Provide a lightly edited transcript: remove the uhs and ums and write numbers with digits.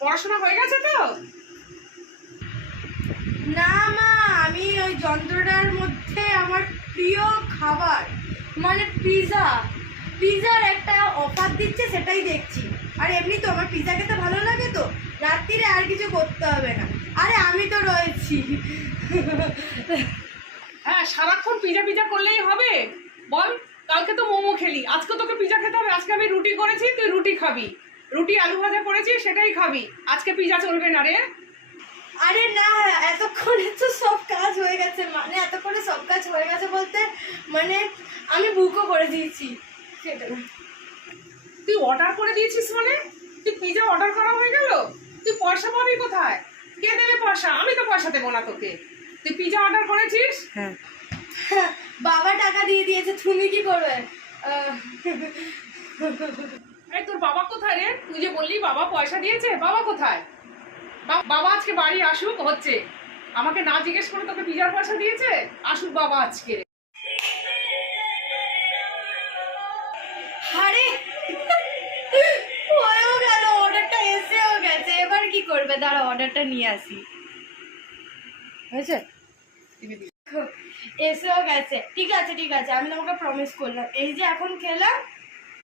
পড়াশোনা হয়ে গেছে তো? না মা, আমি ওই যন্ত্রটার মধ্যে আমার প্রিয় খাবার মানে পিজার একটা অফার দিচ্ছে, সেটাই দেখছি। আর এমনি তো আমার পিজা খেতে ভালো লাগে, তো রাত্রিরে আর কিছু করতে হবে না। আরে আমি তো রয়েছি। হ্যাঁ, সারাক্ষণ পিজা পিজা করলেই হবে? বল, কালকে তো মোমো খেলি, আজকে তোকে পিজা খেতে হবে। আজকে আমি রুটি করেছি, তুই রুটি খাবি। রুটি আলু ভাজা করেছি, সেটাই খাবি। আজকে পিজা চলবে না রে। আরে না, এতক্ষণে তো সব কাজ হয়ে গেছে। মানে এতক্ষণে সব কাজ হয়ে গেছে বলতে মানে আমি বুকও করে দিয়েছি সেটা। তুই অর্ডার করে দিয়েছিস মানে? তুই পিজা অর্ডার করা হয়ে গেল? তুই পয়সা পাবি কোথায়? কে দেবে পয়সা? আমি তো পয়সা দেবো না তোকে। তুই পিজা অর্ডার করেছিস? হ্যাঁ, বাবা টাকা দিয়ে দিয়েছে, তুমি কি করবে? এই তোর বাবা কোথায় রে? তুই যে বললি বাবা পয়সা দিয়েছে, বাবা কোথায়? বাবা আজকে বাড়ি আসুক হচ্ছে, আমাকে না জিজ্ঞেস করে তোকে পিজার পয়সা দিয়েছে? আসুক বাবা আজকে। আরে হয়েও গেল, অর্ডারটা এসেও গেছে। এবার কি করবে? দাঁড়া, অর্ডারটা নিয়ে আসি। হয়েছে? এসেও গেছে। ঠিক আছে ঠিক আছে, আমি তোমাকে প্রমিস করলাম। এই যে এখন খেলাম,